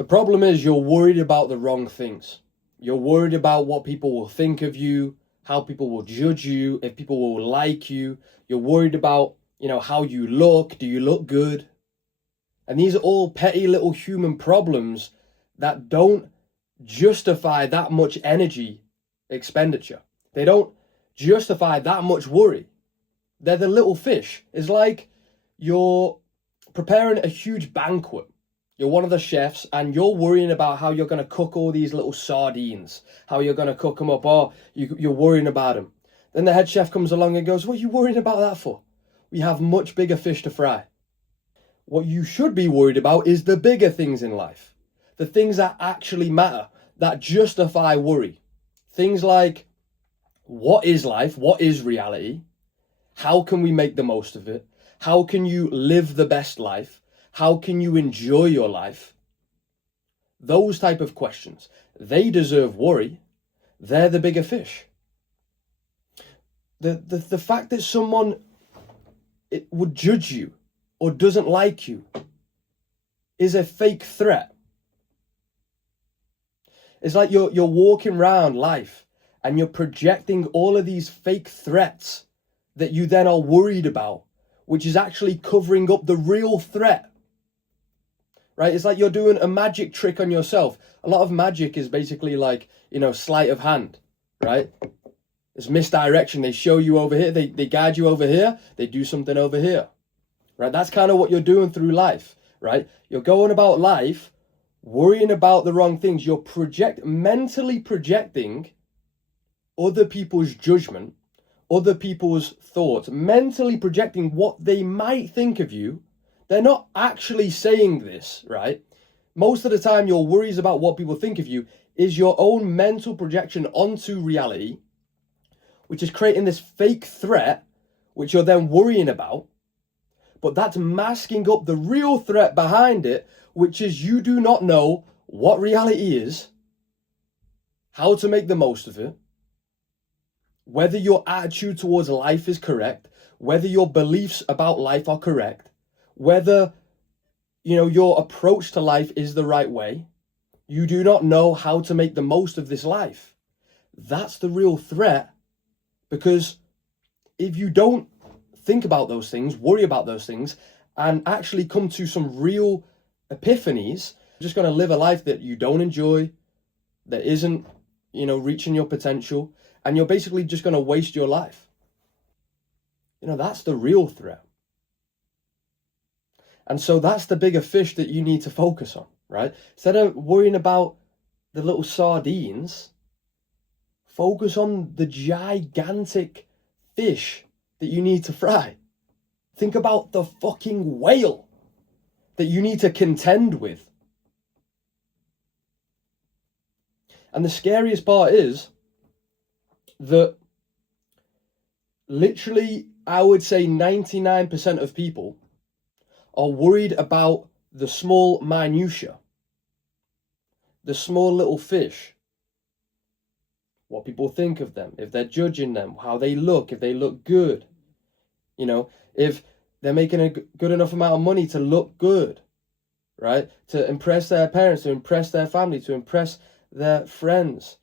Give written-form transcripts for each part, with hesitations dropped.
The problem is you're worried about the wrong things. You're worried about what people will think of you, how people will judge you, if people will like you. You're worried about, how you look. Do you look good? And these are all petty little human problems that don't justify that much energy expenditure. They don't justify that much worry. They're the little fish. It's like you're preparing a huge banquet. You're one of the chefs and you're worrying about how you're going to cook all these little sardines, how you're going to cook them up, or you're worrying about them. Then the head chef comes along and goes, what are you worrying about that for? We have much bigger fish to fry. What you should be worried about is the bigger things in life. The things that actually matter, that justify worry. Things like, what is life? What is reality? How can we make the most of it? How can you live the best life? How can you enjoy your life? Those type of questions, they deserve worry. They're the bigger fish. The fact that someone would judge you or doesn't like you is a fake threat. It's like you're walking around life and you're projecting all of these fake threats that you then are worried about, which is actually covering up the real threat. Right? It's like you're doing a magic trick on yourself. A lot of magic is basically like, sleight of hand, right? It's misdirection. They show you over here, they guide you over here, they do something over here, right? That's kind of what you're doing through life, right? You're going about life, worrying about the wrong things. You're mentally projecting other people's judgment, other people's thoughts, mentally projecting what they might think of you. They're not actually saying this, right? Most of the time, your worries about what people think of you is your own mental projection onto reality, which is creating this fake threat, which you're then worrying about. But that's masking up the real threat behind it, which is you do not know what reality is, how to make the most of it, whether your attitude towards life is correct, whether your beliefs about life are correct, whether, your approach to life is the right way. You do not know how to make the most of this life. That's the real threat, because if you don't think about those things, worry about those things, and actually come to some real epiphanies, you're just going to live a life that you don't enjoy, that isn't, reaching your potential, and you're basically just going to waste your life. That's the real threat. And so that's the bigger fish that you need to focus on, right? Instead of worrying about the little sardines, focus on the gigantic fish that you need to fry. Think about the fucking whale that you need to contend with. And the scariest part is that literally, I would say 99% of people are worried about the small minutiae, the small little fish, what people think of them, if they're judging them, how they look, if they look good, if they're making a good enough amount of money to look good, right? To impress their parents, to impress their family, to impress their friends,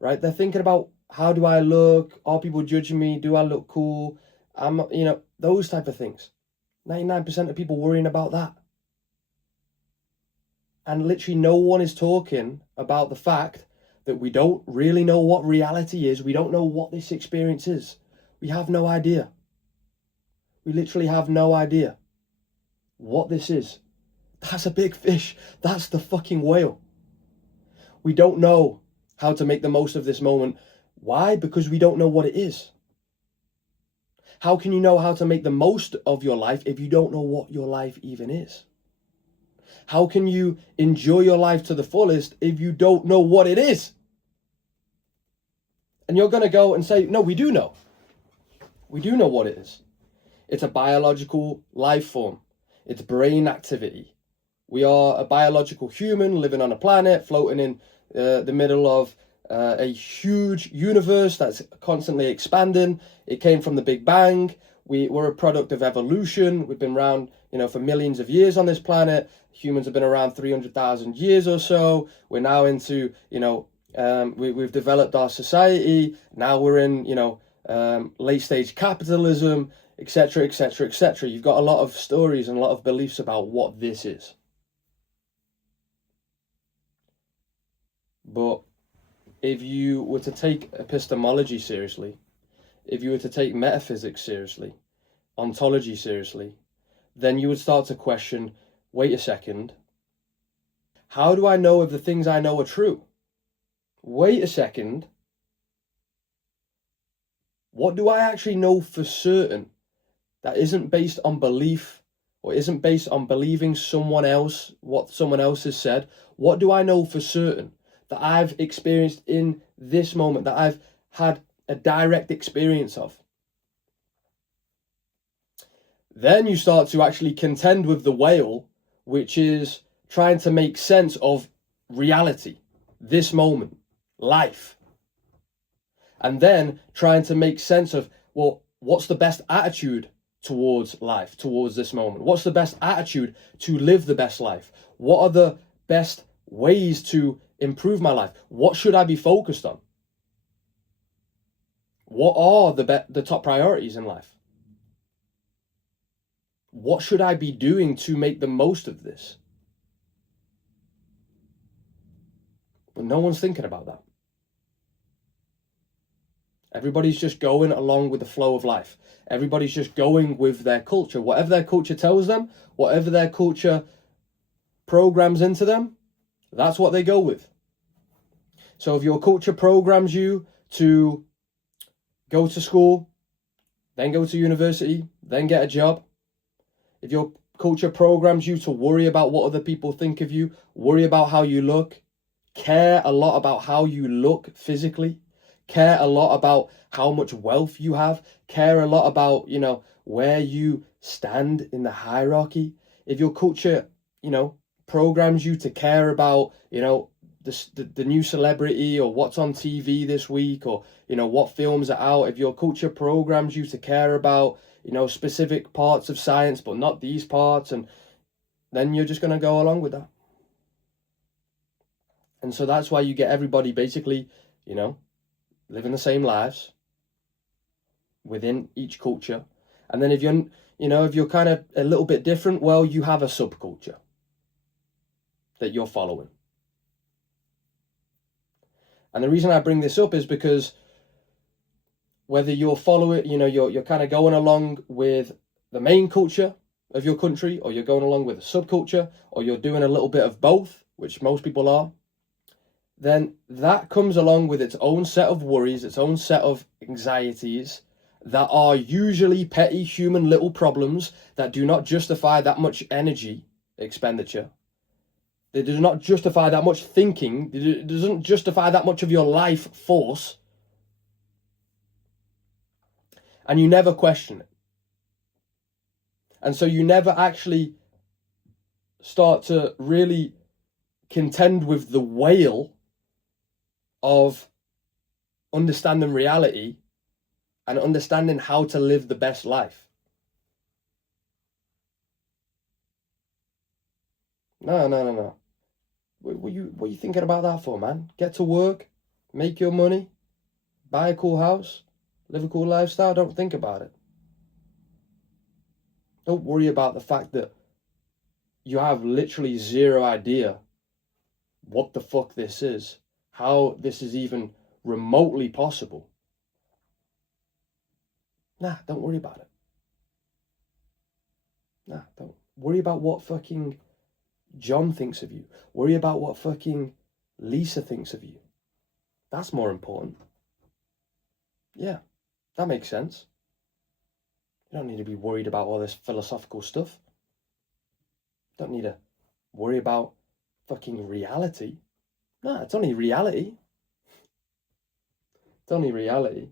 right? They're thinking about, how do I look? Are people judging me? Do I look cool? Those type of things. 99% of people worrying about that. And literally no one is talking about the fact that we don't really know what reality is. We don't know what this experience is. We have no idea. We literally have no idea what this is. That's a big fish. That's the fucking whale. We don't know how to make the most of this moment. Why? Because we don't know what it is. How can you know how to make the most of your life if you don't know what your life even is? How can you enjoy your life to the fullest if you don't know what it is? And you're going to go and say, no, we do know. We do know what it is. It's a biological life form. It's brain activity. We are a biological human living on a planet, floating in the middle of a huge universe that's constantly expanding. It came from the Big Bang. We're a product of evolution. We've been around, for millions of years on this planet. humans have been around 300,000 years or so. We're now into, we've developed our society. Now we're in, late stage capitalism, etc., etc., etc. You've got a lot of stories and a lot of beliefs about what this is. But if you were to take epistemology seriously, if you were to take metaphysics seriously, ontology seriously, then you would start to question, wait a second, how do I know if the things I know are true? Wait a second, what do I actually know for certain that isn't based on belief or isn't based on believing someone else, what someone else has said? What do I know for certain that I've experienced in this moment, that I've had a direct experience of? Then you start to actually contend with the whale, which is trying to make sense of reality, this moment, life. And then trying to make sense of, well, what's the best attitude towards life, towards this moment? What's the best attitude to live the best life? What are the best ways to improve my life? What should I be focused on? What are the top priorities in life? What should I be doing to make the most of this? But no one's thinking about that. Everybody's just going along with the flow of life. Everybody's just going with their culture. Whatever their culture tells them, whatever their culture programs into them, that's what they go with. So if your culture programs you to go to school, then go to university, then get a job, if your culture programs you to worry about what other people think of you, worry about how you look, care a lot about how you look physically, care a lot about how much wealth you have, care a lot about, where you stand in the hierarchy. If your culture, programs you to care about, the new celebrity or what's on TV this week or, what films are out, if your culture programs you to care about, specific parts of science, but not these parts, and then you're just going to go along with that. And so that's why you get everybody basically, living the same lives within each culture. And then if you're kind of a little bit different, well, you have a subculture that you're following. And the reason I bring this up is because whether you're following, you're kind of going along with the main culture of your country, or you're going along with a subculture, or you're doing a little bit of both, which most people are, then that comes along with its own set of worries, its own set of anxieties that are usually petty human little problems that do not justify that much energy expenditure. They do not justify that much thinking. It doesn't justify that much of your life force. And you never question it. And so you never actually start to really contend with the whale of understanding reality and understanding how to live the best life. No. What are you thinking about that for, man? Get to work, make your money, buy a cool house, live a cool lifestyle. Don't think about it. Don't worry about the fact that you have literally zero idea what the fuck this is, how this is even remotely possible. Nah, don't worry about it. Nah, don't worry about what fucking John thinks of you. Worry about what fucking Lisa thinks of you. That's more important. Yeah, that makes sense. You don't need to be worried about all this philosophical stuff. Don't need to worry about fucking reality. Nah, it's only reality. It's only reality,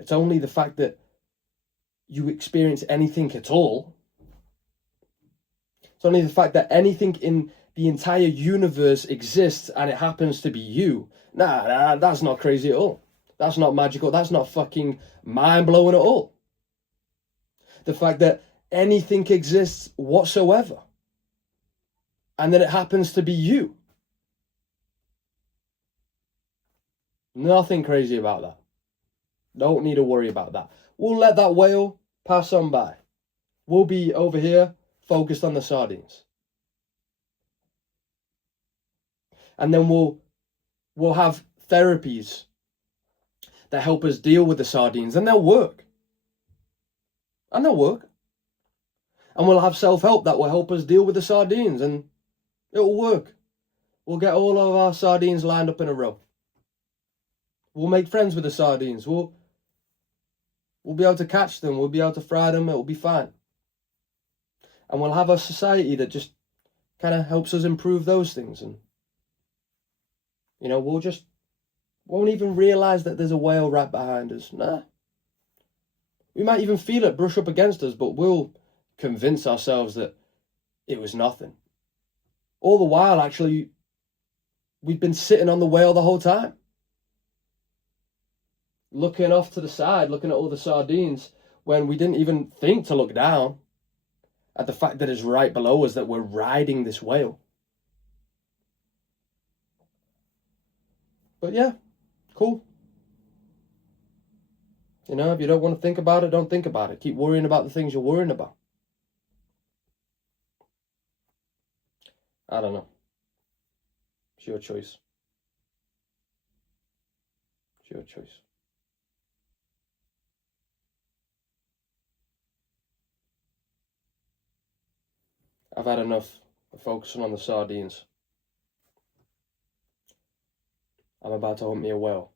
It's only the fact that you experience anything at all. It's only the fact that anything in the entire universe exists and it happens to be you. Nah, that's not crazy at all. That's not magical. That's not fucking mind-blowing at all. The fact that anything exists whatsoever, and then it happens to be you. Nothing crazy about that. Don't need to worry about that. We'll let that whale pass on by. We'll be over here focused on the sardines. And then we'll have therapies that help us deal with the sardines, and they'll work. And they'll work. And we'll have self-help that will help us deal with the sardines, and it'll work. We'll get all of our sardines lined up in a row. We'll make friends with the sardines. We'll be able to catch them. We'll be able to fry them. It'll be fine. And we'll have a society that just kind of helps us improve those things. And, you know, won't even realize that there's a whale right behind us. Nah. We might even feel it brush up against us, but we'll convince ourselves that it was nothing. All the while, actually, we've been sitting on the whale the whole time. Looking off to the side, looking at all the sardines, when we didn't even think to look down at the fact that it's right below us, that we're riding this whale. But yeah, cool. You know, if you don't want to think about it, don't think about it. Keep worrying about the things you're worrying about. I don't know. It's your choice. It's your choice. I've had enough of focusing on the sardines. I'm about to hunt me a whale.